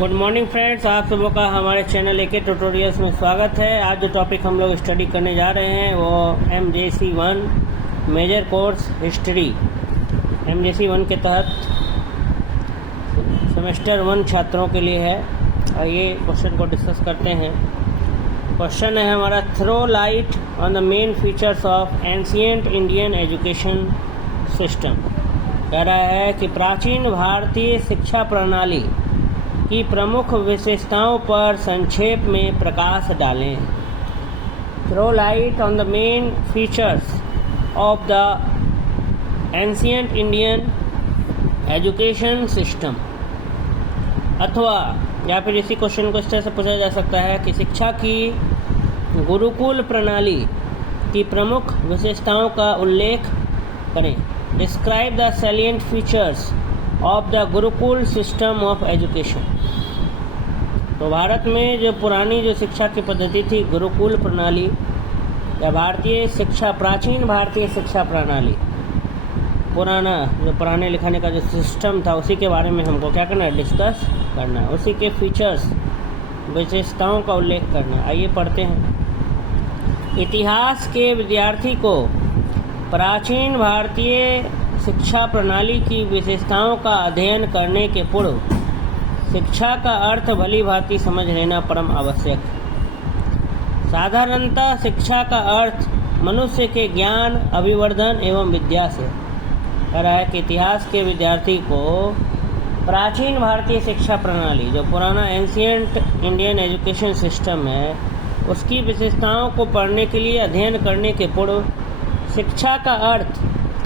Good morning friends, आप सबों का हमारे चैनल एके ट्यूटोरियल्स में स्वागत है। आज जो टॉपिक हम लोग स्टडी करने जा रहे हैं वो MJC 1 major course history. MJC 1 के तहत सेमेस्टर 1 छात्रों के लिए है। आइए क्वेश्चन को डिस्कस करते हैं। क्वेश्चन है हमारा, throw light on the main features of ancient Indian education system. कह रहा है कि प्राचीन भारतीय शिक्षा प्रणाली की प्रमुख विशेषताओं पर संक्षेप में प्रकाश डालें। Throw light on the main features of the ancient Indian education system. अथवा या फिर इसी क्वेश्चन को इस तरह से पूछा जा सकता है कि शिक्षा की गुरुकुल प्रणाली की प्रमुख विशेषताओं का उल्लेख करें। Describe the salient features of the Gurukul system of education. तो भारत में जो पुरानी जो शिक्षा की पद्धति थी, गुरुकुल प्रणाली या भारतीय शिक्षा, प्राचीन भारतीय शिक्षा प्रणाली, पुराना जो पढ़ाने लिखाने का जो सिस्टम था, उसी के बारे में हमको क्या करना है, डिस्कस करना है। उसी के फीचर्स, विशेषताओं का उल्लेख करना है। आइए पढ़ते हैं। इतिहास के विद्यार्थी को प्राचीन भारतीय शिक्षा प्रणाली की विशेषताओं का अध्ययन करने के पूर्व शिक्षा का अर्थ भली भांति समझ लेना परम आवश्यक है। साधारणतः शिक्षा का अर्थ मनुष्य के ज्ञान, अभिवर्धन एवं विद्या से। कह रहा है कि इतिहास के विद्यार्थी को प्राचीन भारतीय शिक्षा प्रणाली, जो पुराना एंशिएंट इंडियन एजुकेशन सिस्टम है, उसकी विशेषताओं को पढ़ने के लिए अध्ययन करने के पूर्व शिक्षा का अर्थ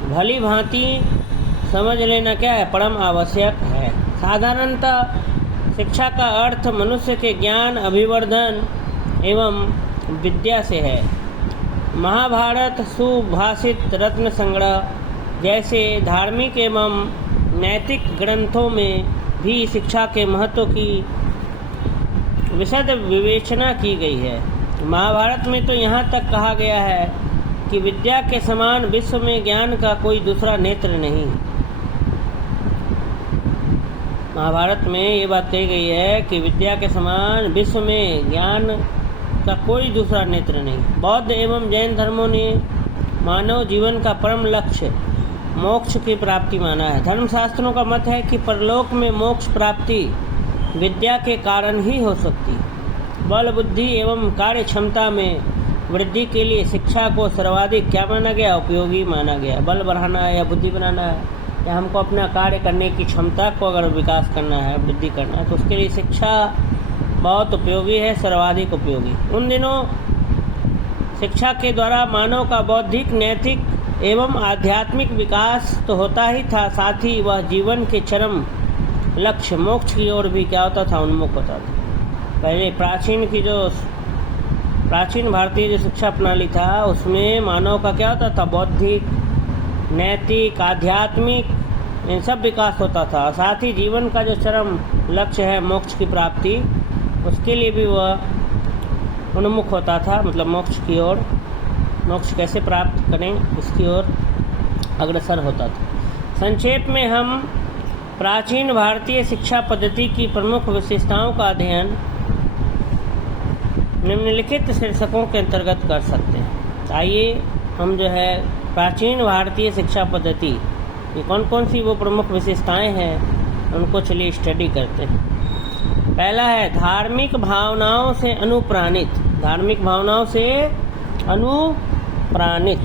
भली भांति समझ लेना क्या है, परम आवश्यक है। साधारणतः शिक्षा का अर्थ मनुष्य के ज्ञान, अभिवर्धन एवं विद्या से है। महाभारत, सुभाषित, रत्न संग्रह जैसे धार्मिक एवं नैतिक ग्रंथों में भी शिक्षा के महत्व की विशद विवेचना की गई है। महाभारत में तो यहाँ तक कहा गया है कि विद्या के समान विश्व में ज्ञान का कोई दूसरा नेत्र नहीं। महाभारत में ये बात कही गई है कि विद्या के समान विश्व में ज्ञान का कोई दूसरा नेत्र नहीं। बौद्ध एवं जैन धर्मों ने मानव जीवन का परम लक्ष्य मोक्ष की प्राप्ति माना है। धर्मशास्त्रों का मत है कि परलोक में मोक्ष प्राप्ति विद्या के कारण ही हो सकती। बल, बुद्धि एवं कार्य क्षमता में वृद्धि के लिए शिक्षा को सर्वाधिक क्या माना गया, उपयोगी माना गया। बल बढ़ाना है या बुद्धि बनाना है, या हमको अपना कार्य करने की क्षमता को अगर विकास करना है, वृद्धि करना है, तो उसके लिए शिक्षा बहुत उपयोगी है, सर्वाधिक उपयोगी। उन दिनों शिक्षा के द्वारा मानव का बौद्धिक, नैतिक एवं आध्यात्मिक विकास तो होता ही था, साथ ही वह जीवन के चरम लक्ष्य मोक्ष की ओर भी क्या होता था, उन्मुख होता था। पहले प्राचीन भारतीय जो शिक्षा प्रणाली था, उसमें मानव का क्या होता था, बौद्धिक, नैतिक, आध्यात्मिक, इन सब विकास होता था। साथ ही जीवन का जो चरम लक्ष्य है मोक्ष की प्राप्ति, उसके लिए भी वह उन्मुख होता था, मतलब मोक्ष की ओर, मोक्ष कैसे प्राप्त करें इसकी ओर अग्रसर होता था। संक्षेप में हम प्राचीन भारतीय शिक्षा पद्धति की प्रमुख विशेषताओं का अध्ययन निम्नलिखित शीर्षकों के अंतर्गत कर सकते हैं। आइए हम जो है प्राचीन भारतीय शिक्षा पद्धति ये कौन कौन सी वो प्रमुख विशेषताएं हैं, उनको चलिए स्टडी करते हैं। पहला है धार्मिक भावनाओं से अनुप्राणित। धार्मिक भावनाओं से अनुप्राणित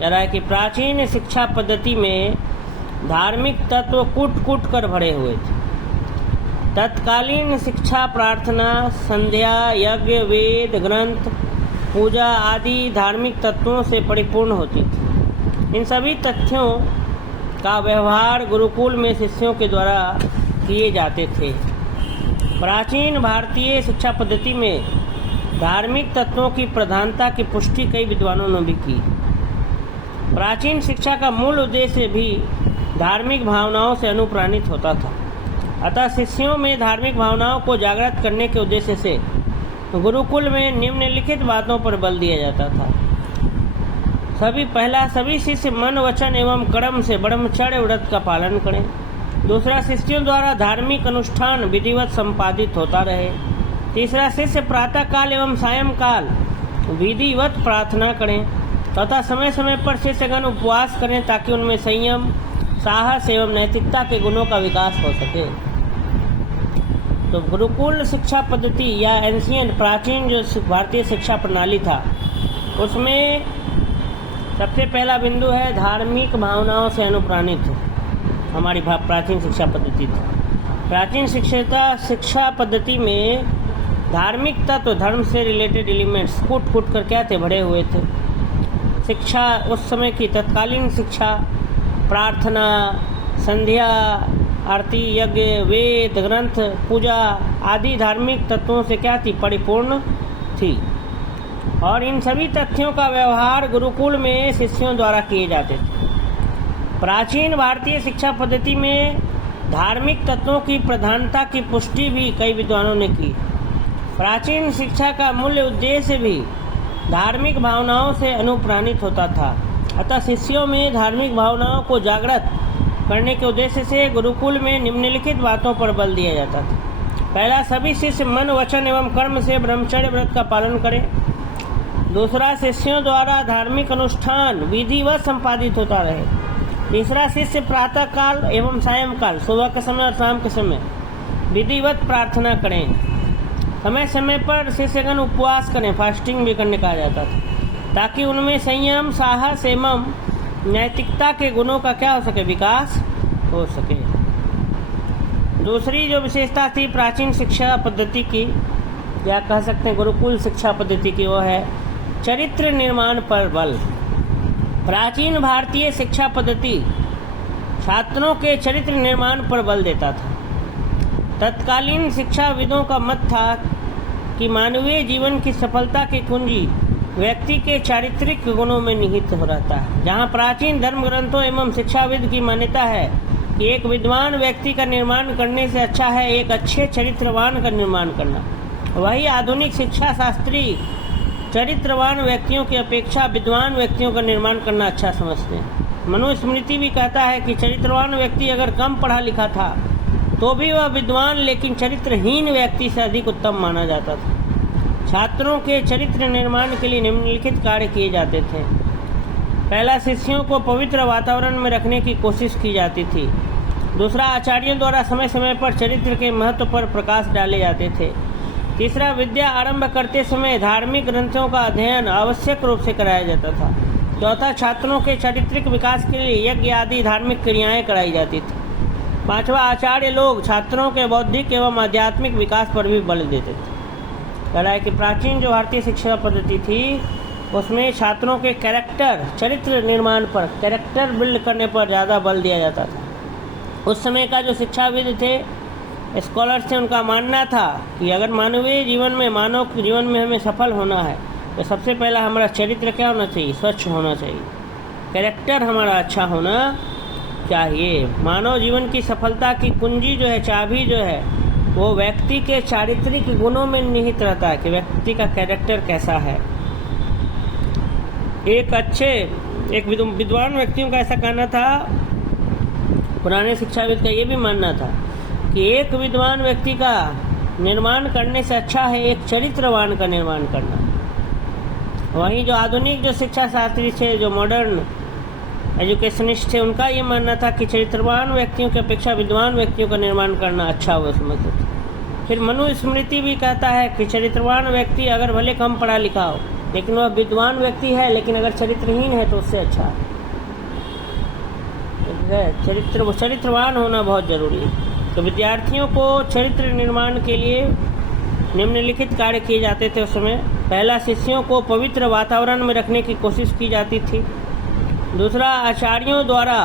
कह रहा है कि प्राचीन शिक्षा पद्धति में धार्मिक तत्व कूट कूट कर भरे हुए थे। तत्कालीन शिक्षा प्रार्थना, संध्या, यज्ञ, वेद, ग्रंथ, पूजा आदि धार्मिक तत्वों से परिपूर्ण होती थी। इन सभी तथ्यों का व्यवहार गुरुकुल में शिष्यों के द्वारा किए जाते थे। प्राचीन भारतीय शिक्षा पद्धति में धार्मिक तत्वों की प्रधानता की पुष्टि कई विद्वानों ने भी की। प्राचीन शिक्षा का मूल उद्देश्य भी धार्मिक भावनाओं से अनुप्राणित होता था। अतः शिष्यों में धार्मिक भावनाओं को जागृत करने के उद्देश्य से गुरुकुल में निम्नलिखित बातों पर बल दिया जाता था। सभी शिष्य मन, वचन एवं कर्म से ब्रह्मचर्य व्रत का पालन करें। दूसरा, शिष्यों द्वारा धार्मिक अनुष्ठान विधिवत संपादित होता रहे। तीसरा, शिष्य प्रातःकाल एवं सायंकाल विधिवत प्रार्थना करें तथा समय समय पर शिष्यगण उपवास करें ताकि उनमें संयम, साहस एवं नैतिकता के गुणों का विकास हो सके। तो गुरुकुल शिक्षा पद्धति या एंशिएंट प्राचीन जो भारतीय शिक्षा प्रणाली था, उसमें सबसे पहला बिंदु है धार्मिक भावनाओं से अनुप्राणित हमारी प्राचीन शिक्षा पद्धति थी। प्राचीन शिक्षा पद्धति में धार्मिक तत्व, धर्म से रिलेटेड एलिमेंट्स कूट कूट कर क्या थे, भरे हुए थे। शिक्षा उस समय की तत्कालीन शिक्षा प्रार्थना, संध्या, आरती, यज्ञ, वेद, ग्रंथ, पूजा आदि धार्मिक तत्वों से क्या थी, परिपूर्ण थी। और इन सभी तथ्यों का व्यवहार गुरुकुल में शिष्यों द्वारा किए जाते थे। प्राचीन भारतीय शिक्षा पद्धति में धार्मिक तत्वों की प्रधानता की पुष्टि भी कई विद्वानों ने की। प्राचीन शिक्षा का मूल उद्देश्य भी धार्मिक भावनाओं से अनुप्राणित होता था। अतः शिष्यों में धार्मिक भावनाओं को जागृत करने के उद्देश्य से गुरुकुल में निम्नलिखित बातों पर बल दिया जाता था। पहला, सभी शिष्य मन, वचन एवं कर्म से ब्रह्मचर्य व्रत का पालन करें। दूसरा, शिष्यों द्वारा धार्मिक अनुष्ठान विधिवत संपादित होता रहे। तीसरा, शिष्य प्रातःकाल एवं सायंकाल, सुबह के समय और शाम के समय विधिवत प्रार्थना करें। समय समय पर शिष्यगण उपवास करें, फास्टिंग भी करने कहा जाता था, ताकि उनमें संयम, साहस एवं नैतिकता के गुणों का क्या हो सके, विकास हो सके। दूसरी जो विशेषता थी प्राचीन शिक्षा पद्धति की, या कह सकते हैं गुरुकुल शिक्षा पद्धति की, वो है चरित्र निर्माण पर बल। प्राचीन भारतीय शिक्षा पद्धति छात्रों के चरित्र निर्माण पर बल देता था। तत्कालीन शिक्षाविदों का मत था कि मानवीय जीवन की सफलता की कुंजी व्यक्ति के चारित्रिक गुणों में निहित हो रहता है। जहाँ प्राचीन धर्म ग्रंथों एवं शिक्षाविद की मान्यता है कि एक विद्वान व्यक्ति का निर्माण करने से अच्छा है एक अच्छे चरित्रवान का निर्माण करना, वही आधुनिक शिक्षा शास्त्री चरित्रवान व्यक्तियों की अपेक्षा विद्वान व्यक्तियों का निर्माण करना अच्छा समझते हैं। मनुस्मृति भी कहता है कि चरित्रवान व्यक्ति अगर कम पढ़ा लिखा था तो भी वह विद्वान लेकिन चरित्रहीन व्यक्ति से अधिक उत्तम माना जाता था। छात्रों के चरित्र निर्माण के लिए निम्नलिखित कार्य किए जाते थे। पहला, शिष्यों को पवित्र वातावरण में रखने की कोशिश की जाती थी। दूसरा, आचार्यों द्वारा समय समय पर चरित्र के महत्व पर प्रकाश डाले जाते थे। तीसरा, विद्या आरंभ करते समय धार्मिक ग्रंथों का अध्ययन आवश्यक रूप से कराया जाता था। चौथा, छात्रों के चारित्रिक विकास के लिए यज्ञ आदि धार्मिक क्रियाएं कराई जाती थी। पांचवा, आचार्य लोग छात्रों के बौद्धिक एवं आध्यात्मिक विकास पर भी बल देते थे। कह रहा है कि प्राचीन जो भारतीय शिक्षा पद्धति थी उसमें छात्रों के कैरेक्टर, चरित्र निर्माण पर, कैरेक्टर बिल्ड करने पर ज़्यादा बल दिया जाता था। उस समय का जो शिक्षाविद थे, स्कॉलर्स थे, उनका मानना था कि अगर मानवीय जीवन में, मानव जीवन में हमें सफल होना है तो सबसे पहला हमारा चरित्र क्या होना चाहिए, स्वच्छ होना चाहिए। कैरेक्टर हमारा अच्छा होना चाहिए। मानव जीवन की सफलता की कुंजी जो है, चाबी जो है, वो व्यक्ति के चारित्रिक गुणों में निहित रहता है कि व्यक्ति का कैरेक्टर कैसा है। एक विद्वान व्यक्तियों का ऐसा कहना था, पुराने शिक्षाविद का ये भी मानना था कि एक विद्वान व्यक्ति का निर्माण करने से अच्छा है एक चरित्रवान का निर्माण करना। वहीं जो आधुनिक जो शिक्षा शास्त्री थे, जो मॉडर्न एजुकेशनिस्ट थे, उनका ये मानना था कि चरित्रवान व्यक्तियों की अपेक्षा विद्वान व्यक्तियों का निर्माण करना अच्छा हुआ समझते थे। फिर मनुस्मृति भी कहता है कि चरित्रवान व्यक्ति अगर भले कम पढ़ा लिखा हो लेकिन वह विद्वान व्यक्ति है, लेकिन अगर चरित्रहीन है तो उससे अच्छा है। चरित्रवान होना बहुत जरूरी है। तो विद्यार्थियों को चरित्र निर्माण के लिए निम्नलिखित कार्य किए जाते थे उस समय। पहला, शिष्यों को पवित्र वातावरण में रखने की कोशिश की जाती थी। दूसरा, आचार्यों द्वारा,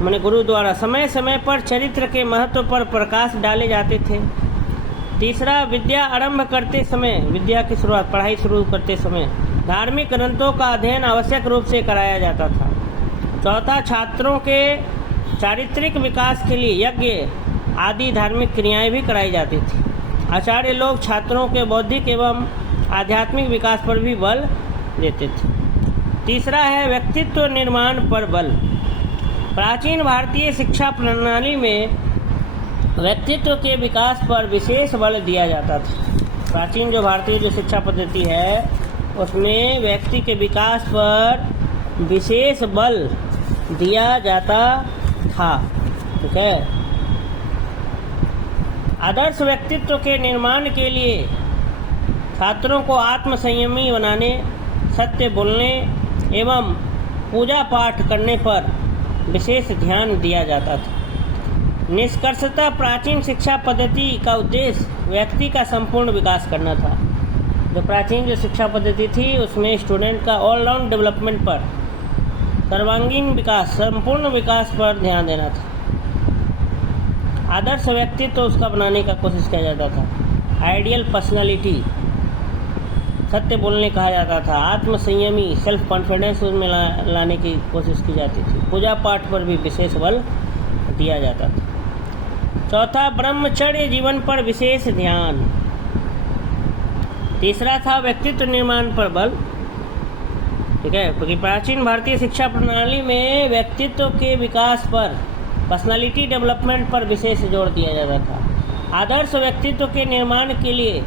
माने गुरु द्वारा समय समय पर चरित्र के महत्व पर प्रकाश डाले जाते थे। तीसरा, विद्या आरंभ करते समय, विद्या की शुरुआत, पढ़ाई शुरू करते समय धार्मिक ग्रंथों का अध्ययन आवश्यक रूप से कराया जाता था। चौथा, छात्रों के चारित्रिक विकास के लिए यज्ञ आदि धार्मिक क्रियाएं भी कराई जाती थी। आचार्य लोग छात्रों के बौद्धिक एवं आध्यात्मिक विकास पर भी बल देते थे। तीसरा है व्यक्तित्व निर्माण पर बल। प्राचीन भारतीय शिक्षा प्रणाली में व्यक्तित्व के विकास पर विशेष बल दिया जाता था। प्राचीन जो भारतीय जो शिक्षा पद्धति है उसमें व्यक्ति के विकास पर विशेष बल दिया जाता था। ठीक है। आदर्श व्यक्तित्व के निर्माण के लिए छात्रों को आत्मसंयमी बनाने, सत्य बोलने एवं पूजा पाठ करने पर विशेष ध्यान दिया जाता था। निष्कर्षतः प्राचीन शिक्षा पद्धति का उद्देश्य व्यक्ति का संपूर्ण विकास करना था। जो प्राचीन जो शिक्षा पद्धति थी उसमें स्टूडेंट का ऑलराउंड डेवलपमेंट पर, सर्वांगीण विकास, संपूर्ण विकास पर ध्यान देना था। आदर्श व्यक्तित्व तो उसका बनाने का कोशिश किया जाता था। आइडियल पर्सनालिटी, सत्य बोलने कहा जाता था। आत्मसंयमी, सेल्फ कॉन्फिडेंस उसमें लाने की कोशिश की जाती थी। पूजा पाठ पर भी विशेष बल दिया जाता था। चौथा, ब्रह्मचर्य जीवन पर विशेष ध्यान। तीसरा था व्यक्तित्व निर्माण पर बल। ठीक है, क्योंकि प्राचीन भारतीय शिक्षा प्रणाली में व्यक्तित्व के विकास पर, पर्सनालिटी डेवलपमेंट पर विशेष जोर दिया जाता था। आदर्श व्यक्तित्व के निर्माण के लिए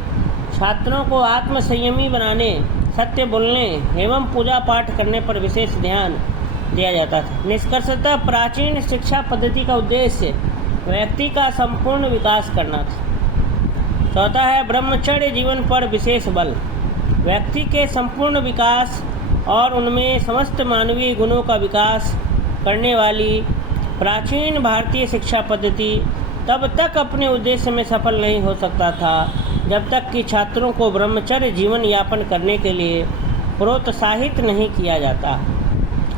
छात्रों को आत्मसंयमी बनाने, सत्य बोलने एवं पूजा पाठ करने पर विशेष ध्यान दिया जाता था। निष्कर्षतः प्राचीन शिक्षा पद्धति का उद्देश्य व्यक्ति का संपूर्ण विकास करना था। चौथा है ब्रह्मचर्य जीवन पर विशेष बल। व्यक्ति के संपूर्ण विकास और उनमें समस्त मानवीय गुणों का विकास करने वाली प्राचीन भारतीय शिक्षा पद्धति तब तक अपने उद्देश्य में सफल नहीं हो सकता था जब तक कि छात्रों को ब्रह्मचर्य जीवन यापन करने के लिए प्रोत्साहित नहीं किया जाता।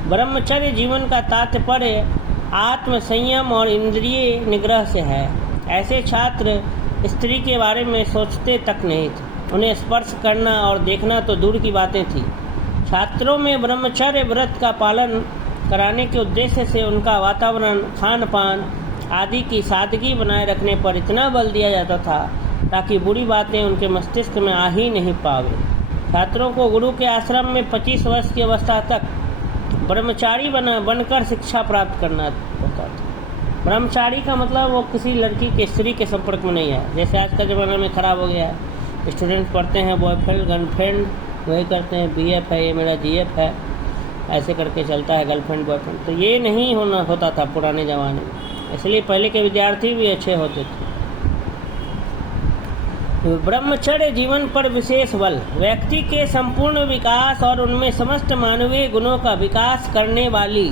ब्रह्मचर्य जीवन का तात्पर्य आत्म संयम और इंद्रिय निग्रह से है। ऐसे छात्र स्त्री के बारे में सोचते तक नहीं थे। उन्हें स्पर्श करना और देखना तो दूर की बातें थी। छात्रों में ब्रह्मचर्य व्रत का पालन कराने के उद्देश्य से उनका वातावरण, खान पान आदि की सादगी बनाए रखने पर इतना बल दिया जाता था ताकि बुरी बातें उनके मस्तिष्क में आ ही नहीं पावे। छात्रों को गुरु के आश्रम में 25 वर्ष की अवस्था तक ब्रह्मचारी बनकर शिक्षा प्राप्त करना होता था। ब्रह्मचारी का मतलब वो किसी लड़की के, स्त्री के संपर्क में नहीं है। जैसे आज का ज़माना में ख़राब हो गया है, स्टूडेंट पढ़ते हैं बॉयफ्रेंड गर्लफ्रेंड वही करते हैं, BF है, ये मेरा GF है, ऐसे करके चलता है गर्लफ्रेंड बॉयफ्रेंड। तो ये नहीं होता था पुराने ज़माने में, इसलिए पहले के विद्यार्थी भी अच्छे होते थे। ब्रह्मचर्य जीवन पर विशेष बल। व्यक्ति के संपूर्ण विकास और उनमें समस्त मानवीय गुणों का विकास करने वाली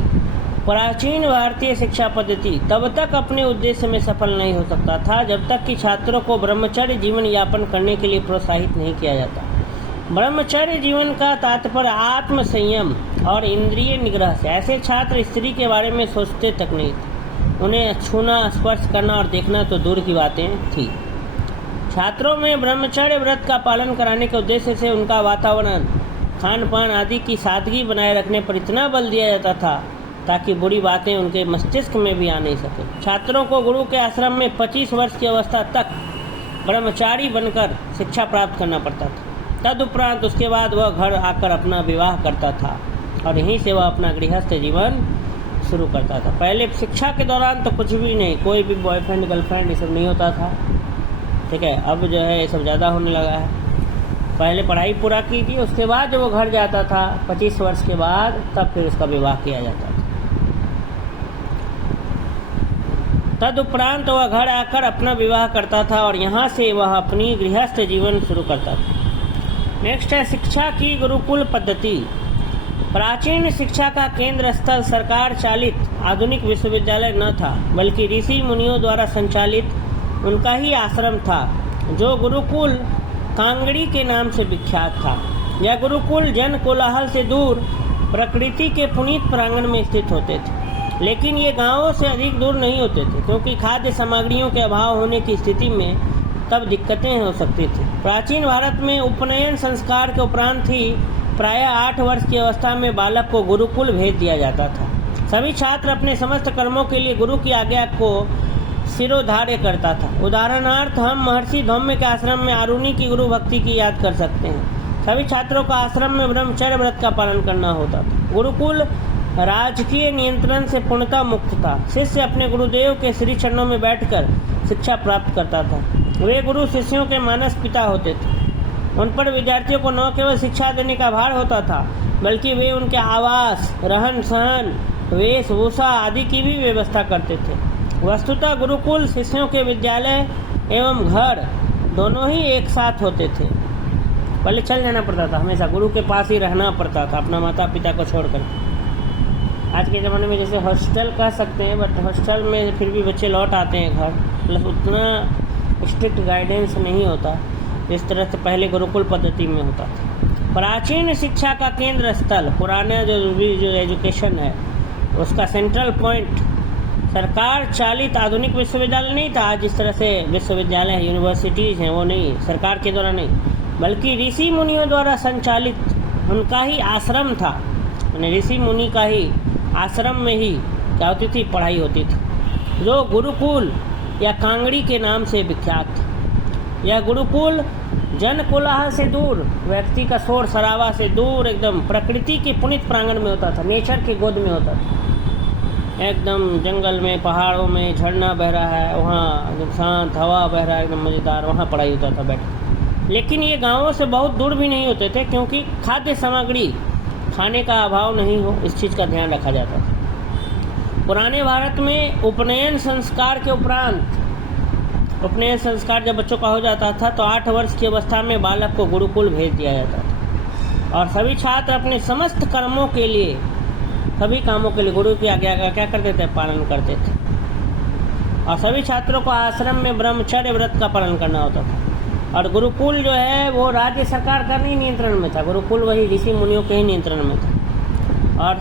प्राचीन भारतीय शिक्षा पद्धति तब तक अपने उद्देश्य में सफल नहीं हो सकता था जब तक कि छात्रों को ब्रह्मचर्य जीवन यापन करने के लिए प्रोत्साहित नहीं किया जाता। ब्रह्मचर्य जीवन का तात्पर्य आत्म संयम और इंद्रिय निग्रह से। ऐसे छात्र स्त्री के बारे में सोचते तक नहीं थे। उन्हें छूना, स्पर्श करना और देखना तो दूर की बातें थी। छात्रों में ब्रह्मचर्य व्रत का पालन कराने के उद्देश्य से उनका वातावरण, खान पान आदि की सादगी बनाए रखने पर इतना बल दिया जाता था ताकि बुरी बातें उनके मस्तिष्क में भी आ नहीं सके। छात्रों को गुरु के आश्रम में 25 वर्ष की अवस्था तक ब्रह्मचारी बनकर शिक्षा प्राप्त करना पड़ता था। तदुपरांत उसके बाद वह घर आकर अपना विवाह करता था और यहीं से वह अपना गृहस्थ जीवन शुरू करता था। पहले शिक्षा के दौरान तो कुछ भी नहीं, कोई भी बॉयफ्रेंड गर्लफ्रेंड ये सब नहीं होता था। ठीक है, अब जो है ये सब ज़्यादा होने लगा है। पहले पढ़ाई पूरा कीजिए, उसके बाद जब वो घर जाता था 25 वर्ष के बाद, तब फिर उसका विवाह किया जाता था। तदुपरांत वह घर आकर अपना विवाह करता था और यहाँ से वह अपनी गृहस्थ जीवन शुरू करता था। नेक्स्ट है शिक्षा की गुरुकुल पद्धति। प्राचीन शिक्षा का केंद्र स्थल सरकार चालित आधुनिक विश्वविद्यालय न था, बल्कि ऋषि मुनियों द्वारा संचालित उनका ही आश्रम था, जो गुरुकुल कांगड़ी के नाम से विख्यात था। यह गुरुकुल जन कोलाहल से दूर प्रकृति के पुनीत प्रांगण में स्थित होते थे, लेकिन ये गांवों से अधिक दूर नहीं होते थे, क्योंकि खाद्य सामग्रियों के अभाव होने की स्थिति में तब दिक्कतें हो सकती थी। प्राचीन भारत में उपनयन संस्कार के उपरांत ही प्रायः 8 वर्ष की अवस्था में बालक को गुरुकुल भेज दिया जाता था। सभी छात्र अपने समस्त कर्मों के लिए गुरु की आज्ञा को शिरोधार्य करता था। उदाहरणार्थ हम महर्षि धौम्य के आश्रम में आरुणि की गुरु भक्ति की याद कर सकते हैं। सभी छात्रों का आश्रम में ब्रह्मचर्य व्रत का पालन करना होता था। गुरुकुल राजकीय नियंत्रण से पूर्णतः मुक्त था। शिष्य अपने गुरुदेव के श्री चरणों में बैठकर शिक्षा प्राप्त करता था। वे गुरु शिष्यों के मानस पिता होते थे। उन पर विद्यार्थियों को न केवल शिक्षा देने का भार होता था, बल्कि वे उनके आवास, रहन सहन, वेशभूषा आदि की भी व्यवस्था करते थे। वस्तुतः गुरुकुल शिष्यों के विद्यालय एवं घर दोनों ही एक साथ होते थे। पहले चल जाना पड़ता था, हमेशा गुरु के पास ही रहना पड़ता था अपना माता पिता को छोड़कर। आज के ज़माने में जैसे हॉस्टल कह सकते हैं, बट हॉस्टल में फिर भी बच्चे लौट आते हैं घर, मतलब उतना स्ट्रिक्ट गाइडेंस नहीं होता जिस तरह से पहले गुरुकुल पद्धति में होता था। प्राचीन शिक्षा का केंद्र स्थल, पुराना जो एजुकेशन है उसका सेंट्रल पॉइंट सरकार चालित आधुनिक विश्वविद्यालय नहीं था। आज जिस तरह से विश्वविद्यालय यूनिवर्सिटीज़ हैं वो नहीं, सरकार के द्वारा नहीं, बल्कि ऋषि मुनियों द्वारा संचालित उनका ही आश्रम था। यानी ऋषि मुनि का ही आश्रम में ही क्या होती थी, पढ़ाई होती थी, जो गुरुकुल या कांगड़ी के नाम से विख्यात था। यह गुरुकुल जन कोलाहल से दूर, व्यक्ति का शोर शराबा से दूर, एकदम प्रकृति के पुनित प्रांगण में होता था, नेचर के गोद में होता था। एकदम जंगल में, पहाड़ों में झरना बह रहा है, वहाँ एकदम शांत हवा बह रहा है, एकदम मज़ेदार, वहाँ पढ़ाई होता था बैठ। लेकिन ये गांवों से बहुत दूर भी नहीं होते थे, क्योंकि खाद्य सामग्री, खाने का अभाव नहीं हो, इस चीज़ का ध्यान रखा जाता था। पुराने भारत में उपनयन संस्कार के उपरांत, उपनयन संस्कार जब बच्चों का हो जाता था तो 8 वर्ष की अवस्था में बालक को गुरुकुल भेज दिया जाता था, और सभी छात्र अपने समस्त कर्मों के लिए, सभी कामों के लिए गुरु की आज्ञा का क्या करते थे, पालन करते थे। और सभी छात्रों को आश्रम में ब्रह्मचर्य व्रत का पालन करना होता था। और गुरुकुल जो है वो राज्य सरकार का नहीं नियंत्रण में था, गुरुकुल वही ऋषि मुनियों के ही नियंत्रण में था। और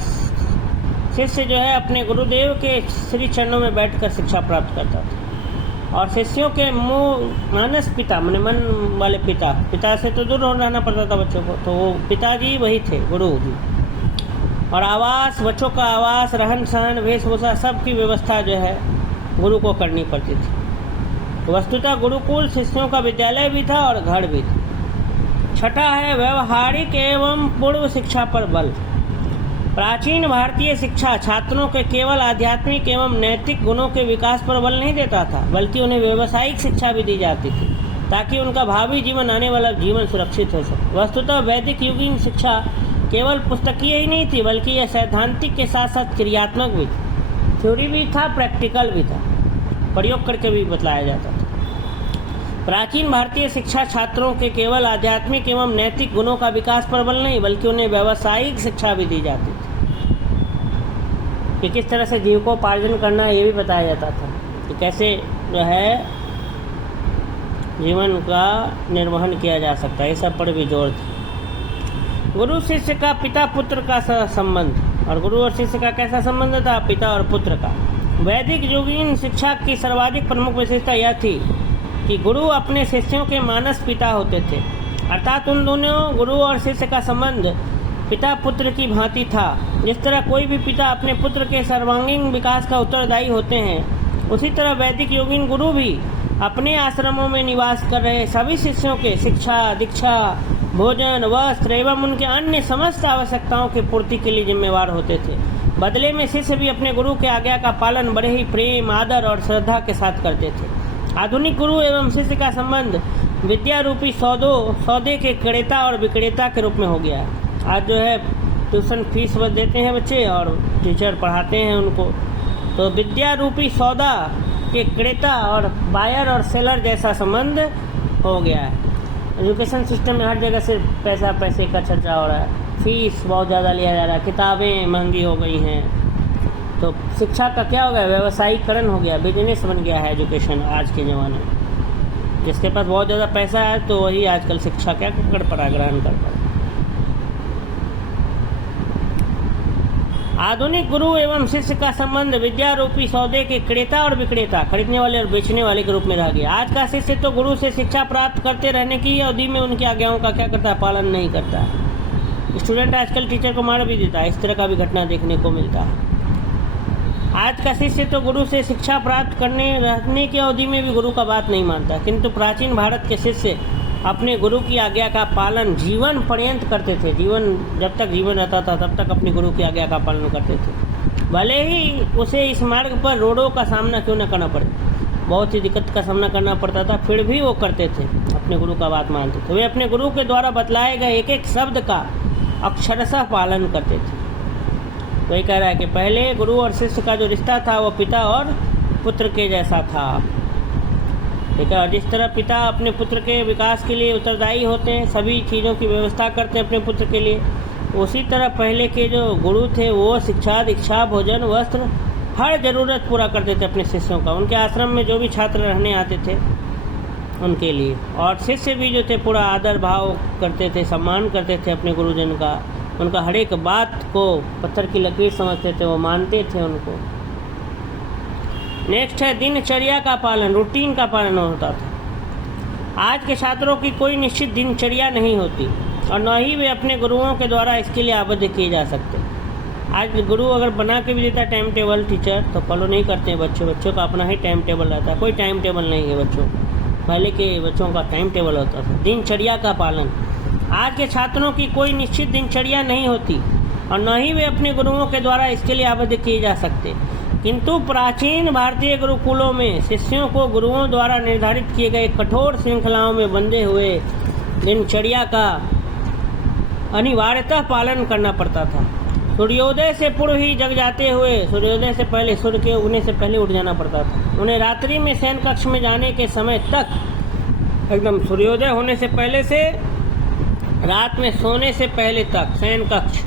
शिष्य जो है अपने गुरुदेव के श्री चरणों में बैठकर शिक्षा प्राप्त करता था। और शिष्यों के मानस पिता, माने मन वाले पिता से तो दूर रहना पड़ता था बच्चों को, तो वो पिताजी वही थे, गुरु जी। और आवास, बच्चों का आवास, रहन सहन, वेशभूषा, सब की व्यवस्था जो है गुरु को करनी पड़ती थी। वस्तुतः गुरुकुल शिष्यों का विद्यालय भी था और घर भी था। छठा है व्यवहारिक एवं पूर्व शिक्षा पर बल। प्राचीन भारतीय शिक्षा छात्रों के केवल आध्यात्मिक एवं नैतिक गुणों के विकास पर बल नहीं देता था, बल्कि उन्हें व्यावसायिक शिक्षा भी दी जाती थी, ताकि उनका भावी जीवन, आने वाला जीवन सुरक्षित हो सके। वस्तुतः वैदिक युगीन शिक्षा केवल पुस्तकीय ही नहीं थी, बल्कि यह सैद्धांतिक के साथ साथ क्रियात्मक भी थी। थ्योरी भी था, प्रैक्टिकल भी था, प्रयोग करके भी बतलाया जाता था। प्राचीन भारतीय शिक्षा छात्रों के केवल आध्यात्मिक एवं नैतिक गुणों का विकास पर बल नहीं, बल्कि उन्हें व्यावसायिक शिक्षा भी दी जाती थी, कि किस तरह से जीविकोपार्जन करना है ये भी बताया जाता था, कि कैसे जो है जीवन का निर्वहन किया जा सकता है, ये सब पर भी जोर था। गुरु शिष्य का पिता पुत्र का संबंध, और गुरु और शिष्य का कैसा संबंध था, पिता और पुत्र का। वैदिक युगीन शिक्षा की सर्वाधिक प्रमुख विशेषता यह थी कि गुरु अपने शिष्यों के मानस पिता होते थे, अर्थात उन दोनों गुरु और शिष्य का संबंध पिता पुत्र की भांति था। जिस तरह कोई भी पिता अपने पुत्र के सर्वांगीण विकास का उत्तरदायी होते हैं, उसी तरह वैदिक योगिन गुरु भी अपने आश्रमों में निवास कर रहे सभी शिष्यों के शिक्षा, दीक्षा, भोजन, वस्त्र एवं उनके अन्य समस्त आवश्यकताओं की पूर्ति के लिए जिम्मेवार होते थे। बदले में शिष्य भी अपने गुरु के आज्ञा का पालन बड़े ही प्रेम, आदर और श्रद्धा के साथ करते थे। आधुनिक गुरु एवं शिष्य का संबंध विद्या रूपी सौदे के क्रेता और विक्रेता के रूप में हो गया है। आज जो है ट्यूशन फीस बस देते हैं बच्चे और टीचर पढ़ाते हैं उनको, तो विद्या रूपी सौदा के क्रेता और बायर और सेलर जैसा संबंध हो गया है। एजुकेशन सिस्टम में हर जगह सिर्फ पैसे का चर्चा हो रहा है, फीस बहुत ज़्यादा लिया जा रहा है, किताबें महंगी हो गई हैं, तो शिक्षा का क्या हो गया, व्यवसायीकरण हो गया, बिजनेस बन गया है एजुकेशन आज के ज़माने में। जिसके पास बहुत ज़्यादा पैसा है तो वही आजकल शिक्षा क्या कर पड़ा, ग्रहण कर पड़ा। आधुनिक गुरु एवं शिष्य का संबंध विद्या रूपी सौदे के क्रेता और विक्रेता, खरीदने वाले और बेचने वाले के रूप में रह गया। आज का शिष्य तो गुरु से शिक्षा प्राप्त करते रहने की अवधि में उनकी आज्ञाओं का क्या करता है, पालन नहीं करता है। स्टूडेंट आजकल टीचर को मार भी देता है, इस तरह का भी घटना देखने को मिलता है। आज का शिष्य तो गुरु से शिक्षा प्राप्त करने रहने की अवधि में भी गुरु का बात नहीं मानता, किंतु प्राचीन भारत के शिष्य अपने गुरु की आज्ञा का पालन जीवन पर्यंत करते थे। जीवन जब तक जीवन रहता था तब तक अपने गुरु की आज्ञा का पालन करते थे, भले ही उसे इस मार्ग पर रोड़ों का सामना क्यों न करना पड़े। बहुत ही दिक्कत का सामना करना पड़ता था, फिर भी वो करते थे, अपने गुरु का बात मानते थे। वे अपने गुरु के द्वारा बतलाए गए एक एक शब्द का अक्षरशः पालन करते थे। वही कह रहा है कि पहले गुरु और शिष्य का जो रिश्ता था वो पिता और पुत्र के जैसा था। ठीक है, जिस तरह पिता अपने पुत्र के विकास के लिए उत्तरदायी होते हैं, सभी चीज़ों की व्यवस्था करते हैं अपने पुत्र के लिए, उसी तरह पहले के जो गुरु थे वो शिक्षा, दीक्षा, भोजन, वस्त्र, हर ज़रूरत पूरा करते थे अपने शिष्यों का। उनके आश्रम में जो भी छात्र रहने आते थे उनके लिए, और शिष्य भी जो थे पूरा आदर भाव करते थे, सम्मान करते थे अपने गुरुजन का। उनका हर एक बात को पत्थर की लकीर समझते थे, वो मानते थे उनको। नेक्स्ट है दिनचर्या का पालन, रूटीन का पालन होता था। आज के छात्रों की कोई निश्चित दिनचर्या नहीं होती और न ही वे अपने गुरुओं के द्वारा इसके लिए आबद्ध किए जा सकते। आज गुरु अगर बना के भी देता है टाइम टेबल टीचर, तो फॉलो नहीं करते हैं बच्चों का अपना ही टाइम टेबल रहता है। कोई टाइम टेबल नहीं है बच्चों, पहले के बच्चों का टाइम टेबल होता था। दिनचर्या का पालन, आज के छात्रों की कोई निश्चित दिनचर्या नहीं होती और न ही वे अपने गुरुओं के द्वारा इसके लिए आबद्ध किए जा सकते। किंतु प्राचीन भारतीय गुरुकुलों में शिष्यों को गुरुओं द्वारा निर्धारित किए गए कठोर श्रृंखलाओं में बंधे हुए दिनचर्या का अनिवार्यतः पालन करना पड़ता था। सूर्योदय से पूर्व ही जग जाते हुए, सूर्योदय से पहले, सूर्य के उगने से पहले उठ जाना पड़ता था। उन्हें रात्रि में शयन कक्ष में जाने के समय तक, एकदम सूर्योदय होने से पहले से रात में सोने से पहले तक, शयन कक्ष,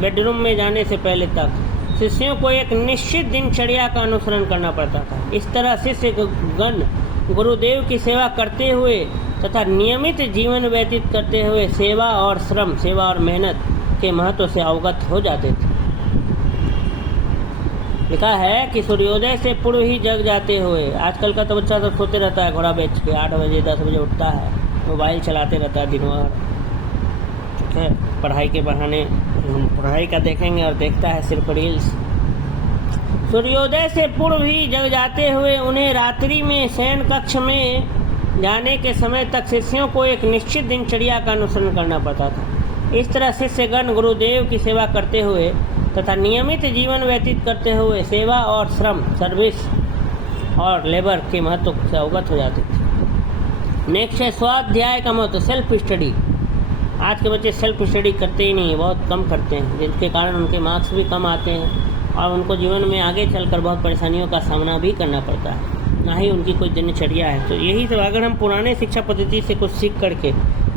बेडरूम में जाने से पहले तक शिष्यों को एक निश्चित दिनचर्या का अनुसरण करना पड़ता था। इस तरह शिष्य गण गुरुदेव की सेवा करते हुए तथा नियमित जीवन व्यतीत करते हुए सेवा और श्रम, सेवा और मेहनत के महत्व से अवगत हो जाते थे। लिखा है कि सूर्योदय से पूर्व ही जग जाते हुए। आजकल का तो बच्चा सब सोते रहता है घोड़ा बेच के, 8 बजे 10 बजे उठता है, मोबाइल चलाते रहता है दिन भर। ठीक है, पढ़ाई के बहाने पढ़ाई का देखेंगे और देखता है सिर्फ रील्स। सूर्योदय से पूर्व ही जग जाते हुए उन्हें रात्रि में शयन कक्ष में जाने के समय तक शिष्यों को एक निश्चित दिनचर्या का अनुसरण करना पड़ता था। इस तरह शिष्यगण गुरुदेव की सेवा करते हुए तथा नियमित जीवन व्यतीत करते हुए सेवा और श्रम, सर्विस और लेबर के महत्व से अवगत हो जाते थे। नेक्स्ट है स्वाध्याय का महत्व, सेल्फ स्टडी। आज के बच्चे सेल्फ स्टडी करते ही नहीं, बहुत कम करते हैं, जिसके कारण उनके मार्क्स भी कम आते हैं और उनको जीवन में आगे चलकर बहुत परेशानियों का सामना भी करना पड़ता है, ना ही उनकी कोई दिनचर्या है। तो यही सब अगर हम पुराने शिक्षा पद्धति से कुछ सीख करके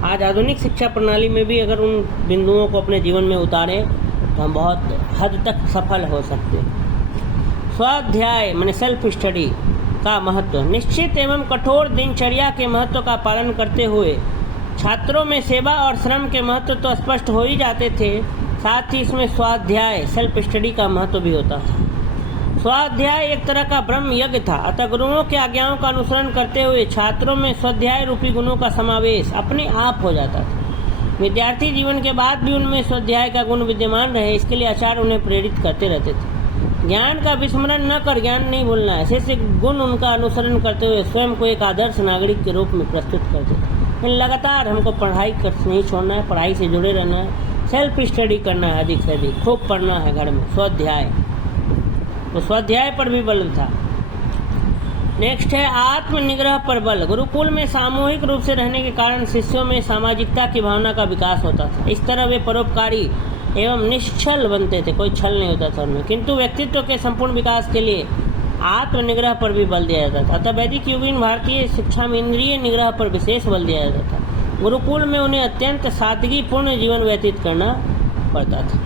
आज आधुनिक शिक्षा प्रणाली में भी अगर उन बिंदुओं को अपने जीवन में उतारें तो हम बहुत हद तक सफल हो सकते हैं। स्वाध्याय माने सेल्फ स्टडी का महत्व, निश्चित एवं कठोर दिनचर्या के महत्व का पालन करते हुए छात्रों में सेवा और श्रम के महत्व तो स्पष्ट हो ही जाते थे, साथ ही इसमें स्वाध्याय, सेल्फ स्टडी का महत्व भी होता था। स्वाध्याय एक तरह का ब्रह्म यज्ञ था, अतः गुरुओं के आज्ञाओं का अनुसरण करते हुए छात्रों में स्वाध्याय रूपी गुणों का समावेश अपने आप हो जाता था। विद्यार्थी जीवन के बाद भी उनमें स्वाध्याय का गुण विद्यमान रहे, इसके लिए आचार्य उन्हें प्रेरित करते रहते थे। ज्ञान का विस्मरण न कर ज्ञान नहीं भूलना है, ऐसे गुण उनका अनुसरण करते हुए स्वयं को एक आदर्श नागरिक के रूप में प्रस्तुत करते थे। लगातार हमको पढ़ाई नहीं छोड़ना है, पढ़ाई से जुड़े रहना है, सेल्फ स्टडी करना है, अधिक से अधिक खूब पढ़ना है घर में, स्वाध्याय। तो स्वाध्याय पर भी बल था। नेक्स्ट है आत्मनिग्रह पर बल। गुरुकुल में सामूहिक रूप से रहने के कारण शिष्यों में सामाजिकता की भावना का विकास होता था। इस तरह वे परोपकारी एवं निश्चल बनते थे, कोई छल नहीं होता था उनमें। किंतु व्यक्तित्व के संपूर्ण विकास के लिए आत्मनिग्रह पर भी बल दिया जाता था। अतः वैदिक युगीन भारतीय शिक्षा में इंद्रिय निग्रह पर विशेष बल दिया जाता था। गुरुकुल में उन्हें अत्यंत सादगीपूर्ण जीवन व्यतीत करना पड़ता था।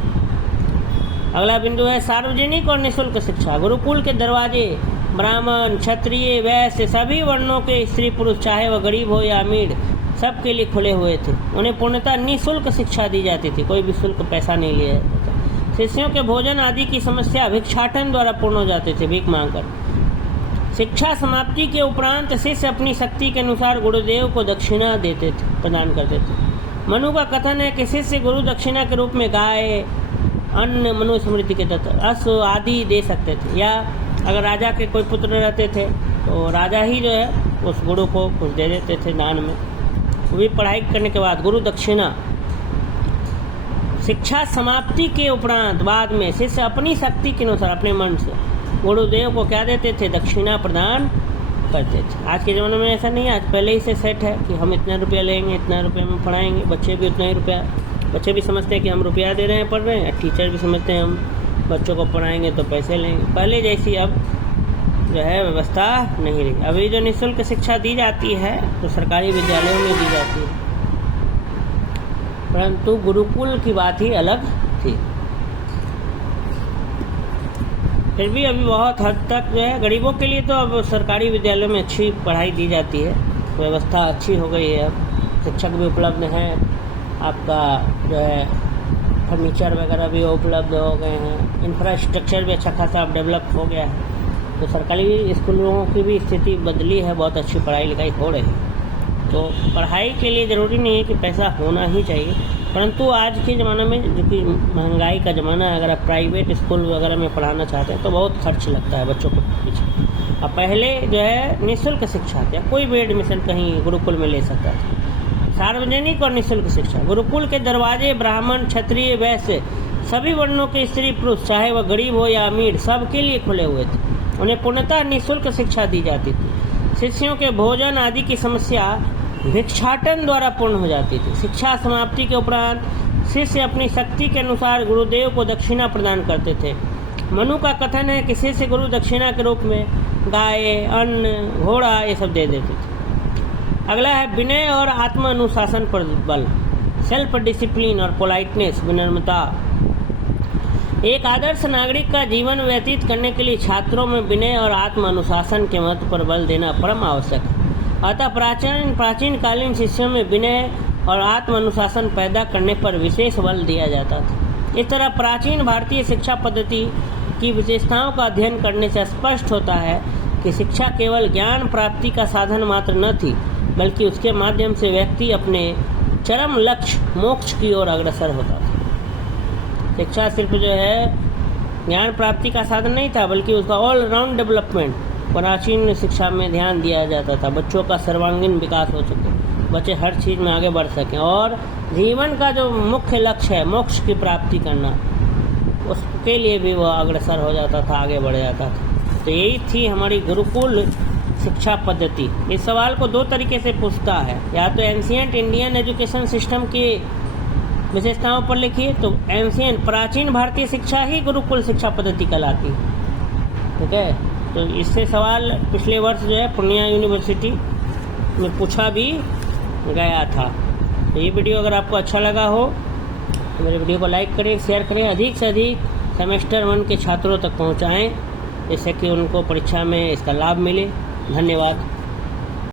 अगला बिंदु है सार्वजनिक और निःशुल्क शिक्षा। गुरुकुल के दरवाजे ब्राह्मण, क्षत्रिय, वैश्य सभी वर्णों के स्त्री पुरुष, चाहे वह गरीब हो या अमीर, सबके लिए खुले हुए थे। उन्हें पूर्णतः निःशुल्क शिक्षा दी जाती थी, कोई भी शुल्क पैसा नहीं लिया जाता था। शिष्यों के भोजन आदि की समस्या भिक्षाटन द्वारा पूर्ण हो जाते थे, भीख मांगकर। शिक्षा समाप्ति के उपरांत शिष्य अपनी शक्ति के अनुसार गुरुदेव को दक्षिणा देते थे, प्रदान करते थे। मनु का कथन है कि शिष्य गुरु दक्षिणा के रूप में गाय, अन्न, मनुस्मृति के तत्व, अश्व आदि दे सकते थे, या अगर राजा के कोई पुत्र रहते थे तो राजा ही जो है उस गुरु को कुछ दे देते थे दान में। वो भी पढ़ाई करने के बाद गुरु दक्षिणा। शिक्षा समाप्ति के उपरांत बाद में शिष्य अपनी शक्ति के अनुसार अपने मन से गुरुदेव को क्या देते थे, दक्षिणा प्रदान करते थे। आज के ज़माने में ऐसा नहीं है, आज पहले ही से सेट है कि हम इतना रुपया लेंगे, इतना रुपये में पढ़ाएंगे, बच्चे भी उतना ही रुपया, बच्चे भी समझते हैं कि हम रुपया दे रहे हैं, पढ़ रहे हैं, टीचर भी समझते हैं हम बच्चों को पढ़ाएंगे तो पैसे लेंगे। पहले जैसी अब जो है व्यवस्था नहीं रही। अभी जो निःशुल्क शिक्षा दी जाती है तो सरकारी विद्यालयों में दी जाती है, परंतु गुरुकुल की बात ही अलग थी। फिर भी अभी बहुत हद तक जो है गरीबों के लिए तो अब सरकारी विद्यालयों में अच्छी पढ़ाई दी जाती है, व्यवस्था अच्छी हो गई है, अब शिक्षक भी उपलब्ध हैं, आपका जो है फर्नीचर वगैरह भी उपलब्ध हो गए हैं, इंफ्रास्ट्रक्चर भी अच्छा खासा अब डेवलप हो गया है। तो सरकारी स्कूलों की भी स्थिति बदली है, बहुत अच्छी पढ़ाई लिखाई हो रही है। तो पढ़ाई के लिए ज़रूरी नहीं है कि पैसा होना ही चाहिए, परंतु आज के ज़माने में जो कि महंगाई का ज़माना है, अगर आप प्राइवेट स्कूल वगैरह में पढ़ाना चाहते हैं तो बहुत खर्च लगता है बच्चों को पीछे। अब पहले जो है निःशुल्क शिक्षा थी, कोई भी एडमिशन कहीं गुरुकुल में ले सकता था। सार्वजनिक और निःशुल्क शिक्षा, गुरुकुल के दरवाजे ब्राह्मण, क्षत्रिय, वैश्य सभी वर्णों के स्त्री पुरुष, चाहे वह गरीब हो या अमीर, सबके लिए खुले हुए थे। उन्हें पूर्णतः निःशुल्क शिक्षा दी जाती थी। शिष्यों के भोजन आदि की समस्या भिक्षाटन द्वारा पूर्ण हो जाती थी। शिक्षा समाप्ति के उपरांत शिष्य अपनी शक्ति के अनुसार गुरुदेव को दक्षिणा प्रदान करते थे। मनु का कथन है कि शिष्य गुरु दक्षिणा के रूप में गाय, अन्न, घोड़ा ये सब दे देते थे। अगला है विनय और आत्म अनुशासन पर बल, सेल्फ डिसिप्लिन और पोलाइटनेस, विनम्रता। एक आदर्श नागरिक का जीवन व्यतीत करने के लिए छात्रों में विनय और आत्म अनुशासन के महत्व पर बल देना परम आवश्यक है। अतः प्राचीन कालीन शिष्यों में विनय और आत्म अनुशासन पैदा करने पर विशेष बल दिया जाता था। इस तरह प्राचीन भारतीय शिक्षा पद्धति की विशेषताओं का अध्ययन करने से स्पष्ट होता है कि शिक्षा केवल ज्ञान प्राप्ति का साधन मात्र न थी, बल्कि उसके माध्यम से व्यक्ति अपने चरम लक्ष्य मोक्ष की ओर अग्रसर होता था। शिक्षा सिर्फ जो है ज्ञान प्राप्ति का साधन नहीं था, बल्कि उसका ऑल राउंड डेवलपमेंट प्राचीन शिक्षा में ध्यान दिया जाता था। बच्चों का सर्वांगीण विकास हो सके, बच्चे हर चीज़ में आगे बढ़ सकें, और जीवन का जो मुख्य लक्ष्य है मोक्ष की प्राप्ति करना, उसके लिए भी वह अग्रसर हो जाता था, आगे बढ़ जाता था। तो यही थी हमारी गुरुकुल शिक्षा पद्धति। इस सवाल को दो तरीके से पूछता है, या तो एंशिएंट इंडियन एजुकेशन सिस्टम की विशेषताओं पर लिखिए, तो एंशिएंट प्राचीन भारतीय शिक्षा ही गुरुकुल शिक्षा पद्धति कहलाती है। ठीक है, तो इससे सवाल पिछले वर्ष जो है पूर्णिया यूनिवर्सिटी में पूछा भी गया था। तो ये वीडियो अगर आपको अच्छा लगा हो तो मेरे वीडियो को लाइक करें, शेयर करें, अधिक से अधिक सेमेस्टर 1 के छात्रों तक पहुंचाएं, जिससे कि उनको परीक्षा में इसका लाभ मिले। धन्यवाद।